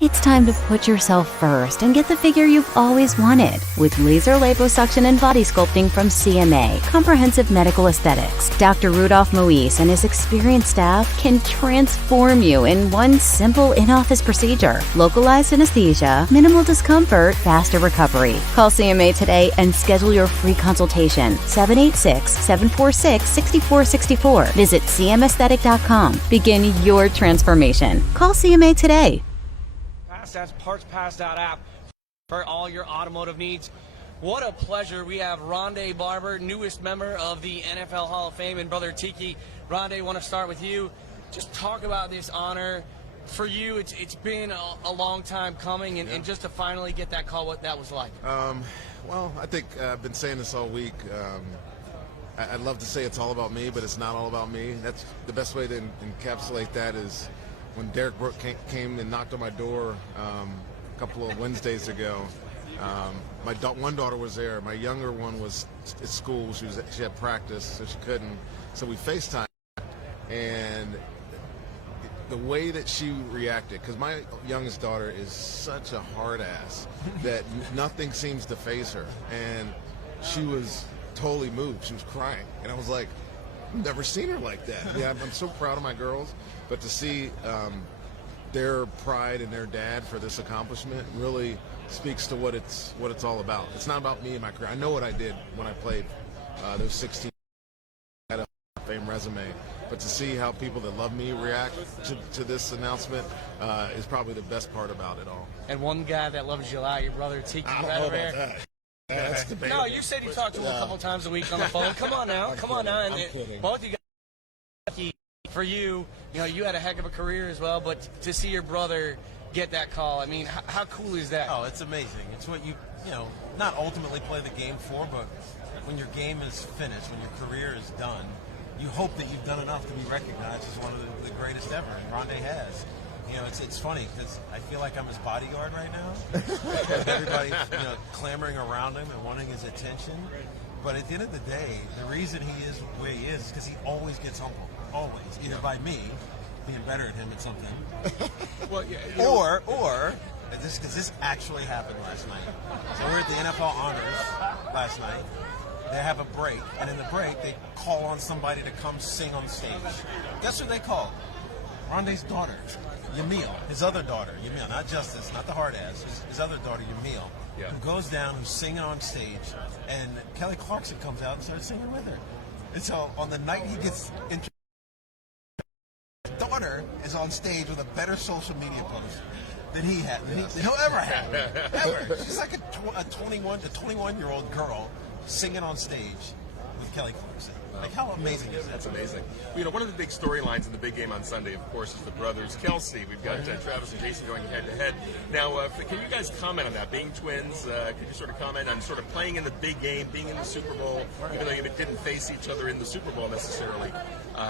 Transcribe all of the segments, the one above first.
It's time to put yourself first and get the figure you've always wanted with laser liposuction and body sculpting from CMA, Comprehensive Medical Aesthetics. Dr. Rudolph Moise and his experienced staff can transform you in one simple in-office procedure. Localized anesthesia, minimal discomfort, faster recovery. Call CMA today and schedule your free consultation. 786-746-6464. Visit cmaesthetic.com. Begin your transformation. Call CMA today. That's Parts Passed Out app for all your automotive needs. What a pleasure. We have Ronde Barber, newest member of the NFL Hall of Fame, and brother Tiki. Ronde, I want to start with you. Just talk about this honor. For you, it's been a long time coming, and just to finally get that call, what that was like. Well, I think I've been saying this all week. I'd love to say it's all about me, but it's not all about me. That's the best way to encapsulate that is when Derek Brooke came and knocked on my door a couple of Wednesdays ago. My one daughter was there. My younger one was at school. She had practice, so she couldn't. So we FaceTimed, and the way that she reacted, because my youngest daughter is such a hard ass that nothing seems to faze her, and she was totally moved. She was crying, and I was like, I've never seen her like that. Yeah, I'm so proud of my girls, but to see their pride in their dad for this accomplishment really speaks to what it's all about. It's not about me and my career. I know what I did when I played those 16. I had a fame resume, but to see how people that love me react to this announcement is probably the best part about it all. And one guy that loves you a lot, your brother Tiki. I don't know about that. That's debatable. No, you said you talked to him a couple times a week on the phone. Come on now, come on now. And I'm kidding. Both you guys, for you, you had a heck of a career as well, but to see your brother get that call, I mean, how cool is that? Oh, it's amazing. It's what you not ultimately play the game for, but when your game is finished, when your career is done, you hope that you've done enough to be recognized as one of the greatest ever, and Ronde has. It's funny because I feel like I'm his bodyguard right now. Everybody's clamoring around him and wanting his attention. But at the end of the day, the reason he is where he is because he always gets humbled. Always. Either by me being better at him at something. Well, or this actually happened last night. So we're at the NFL Honors last night. They have a break, and in the break, they call on somebody to come sing on stage. Guess who they called? Ronde's daughter, Yamil, his other daughter, Yamil, not Justice, not the hard ass, his other daughter, Yamil, who goes down, who's singing on stage, and Kelly Clarkson comes out and starts singing with her. And so on the night he gets introduced, his daughter is on stage with a better social media post than he had, than he'll ever have, ever. She's like a 21-year-old girl singing on stage with Kelly Clarkson. Like, how amazing is that? That's amazing. One of the big storylines in the big game on Sunday, of course, is the brothers Kelsey. We've got Travis and Jason going head-to-head. Now, can you guys comment on that? Being twins, could you sort of comment on sort of playing in the big game, being in the Super Bowl, even though you didn't face each other in the Super Bowl necessarily?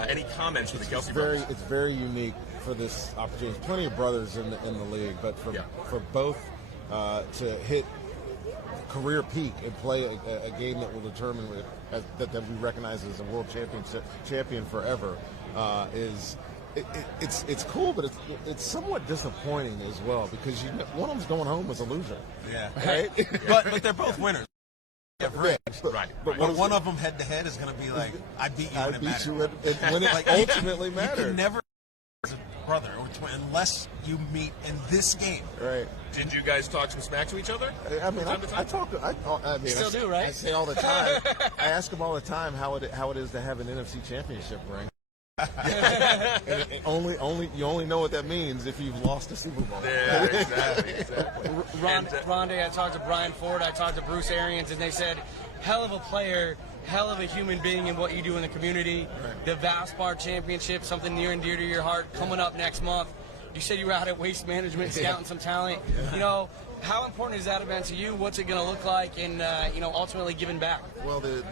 Any comments for the Kelsey brothers? It's very unique for this opportunity. There's plenty of brothers in the league, but for both to hit career peak and play a game that will determine that we recognize as a world champion forever it's cool, but it's somewhat disappointing as well because one of them's going home as a loser. Yeah, right. but they're both winners. Right. But one of them head to head is going to be like, I beat you when it matters. When it ultimately matters. You can never as a brother or twin unless you meet in this game. Right. Did you guys talk some smack to each other? I mean, I talk. I mean, still do, right? I say all the time. I ask them all the time how it is to have an NFC Championship ring. And you only know what that means if you've lost a Super Bowl. Yeah, exactly. Ronde, I talked to Brian Ford, I talked to Bruce Arians, and they said, hell of a player, hell of a human being in what you do in the community. Right. The Valspar Championship, something near and dear to your heart, coming up next month. You said you were out at Waste Management scouting some talent. How important is that event to you? What's it going to look like? And ultimately giving back. Well, the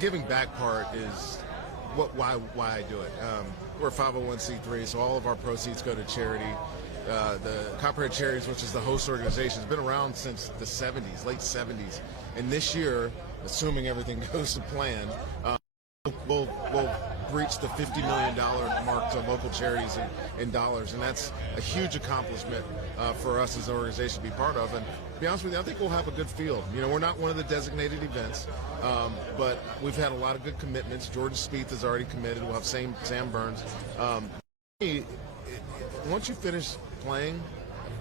giving back part is why I do it. We're a 501c3, so all of our proceeds go to charity. The Copperhead Charities, which is the host organization, has been around since the 70s, late 70s. And this year, assuming everything goes to plan, we'll breached the $50 million mark to local charities in dollars, and that's a huge accomplishment for us as an organization to be part of. And to be honest with you, I think we'll have a good field. You know, we're not one of the designated events, but we've had a lot of good commitments. Jordan Spieth is already committed. We'll have Sam Burns. Once you finish playing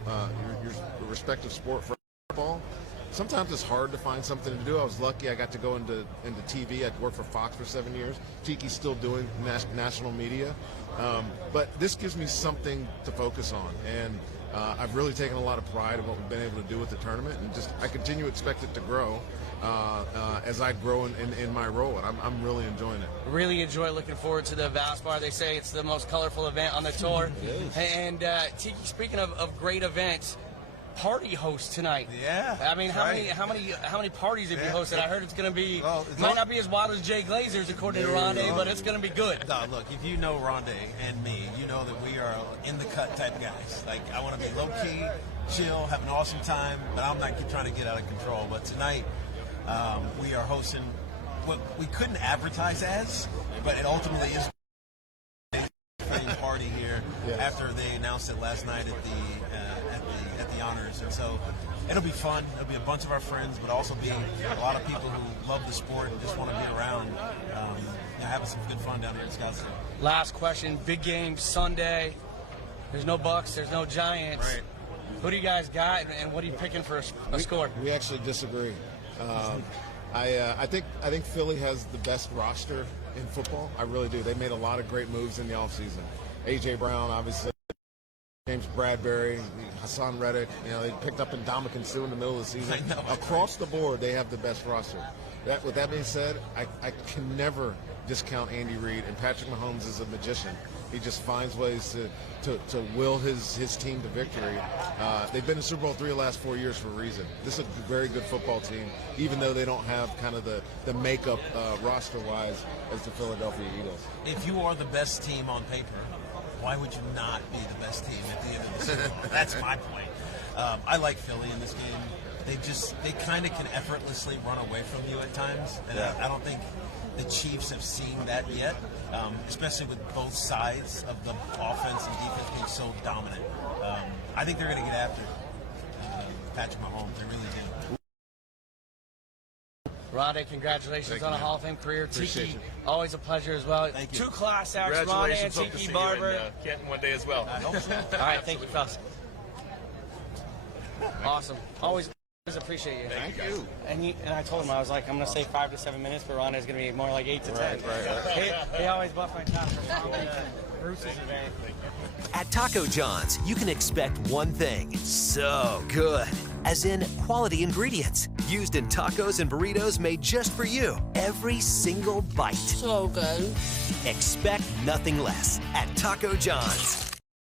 your respective sport for football, sometimes it's hard to find something to do. I was lucky I got to go into TV. I worked for Fox for 7 years. Tiki's still doing national media. But this gives me something to focus on. And I've really taken a lot of pride in what we've been able to do with the tournament. And just I continue to expect it to grow as I grow in my role. And I'm really enjoying it. Really enjoy looking forward to the Valspar. They say it's the most colorful event on the tour. And Tiki, speaking of great events, party host tonight. Yeah. I mean, how many parties have you hosted? I heard it's going to be might not be as wild as Jay Glazer's according to Ronde, but it's going to be good. No, look, if you know Ronde and me, you know that we are in the cut type guys. Like, I want to be low key, chill, have an awesome time, but I'm not trying to get out of control. But tonight, we are hosting what we couldn't advertise as, but it ultimately is a party here after they announced it last night at the honors, and so it'll be fun. It'll be a bunch of our friends, but also be a lot of people who love the sport and just want to be around, having some good fun down here in Scottsdale. Last question: big game Sunday. There's no Bucks. There's no Giants. Right. Who do you guys got, and what are you picking for a score? We actually disagree. I think Philly has the best roster in football. I really do. They made a lot of great moves in the offseason. A.J. Brown, obviously, James Bradbury, Hassan Reddick. You know, they picked up Ndamukong Suh in the middle of the season. Across the board, they have the best roster. With that being said, I can never discount Andy Reid, and Patrick Mahomes is a magician. He just finds ways to will his team to victory. They've been in Super Bowl III the last 4 years for a reason. This is a very good football team, even though they don't have kind of the makeup roster-wise as the Philadelphia Eagles. If you are the best team on paper, why would you not be the best team at the end of the season? That's my point. I like Philly in this game. They kind of can effortlessly run away from you at times, and I don't think the Chiefs have seen that yet, especially with both sides of the offense and defense being so dominant. I think they're going to get after Patrick Mahomes. They really do. Ronde, congratulations on a Hall of Fame career. Appreciate Tiki, you. always a pleasure as well. Thank you. Two class acts, Ronde and Congratulations. Hope to Tiki see Barber. you in Canton one day as well. I hope so. All right, thank you, fellas. Awesome. Always appreciate you. Thank you. And I told him, I was like, I'm going to say 5 to 7 minutes, but Ronde is going to be more like 8 to 10. He always buffed my top for Bruce's event. At Taco John's, you can expect one thing: so good. As in quality ingredients used in tacos and burritos made just for you. Every single bite. So good. Expect nothing less at Taco John's.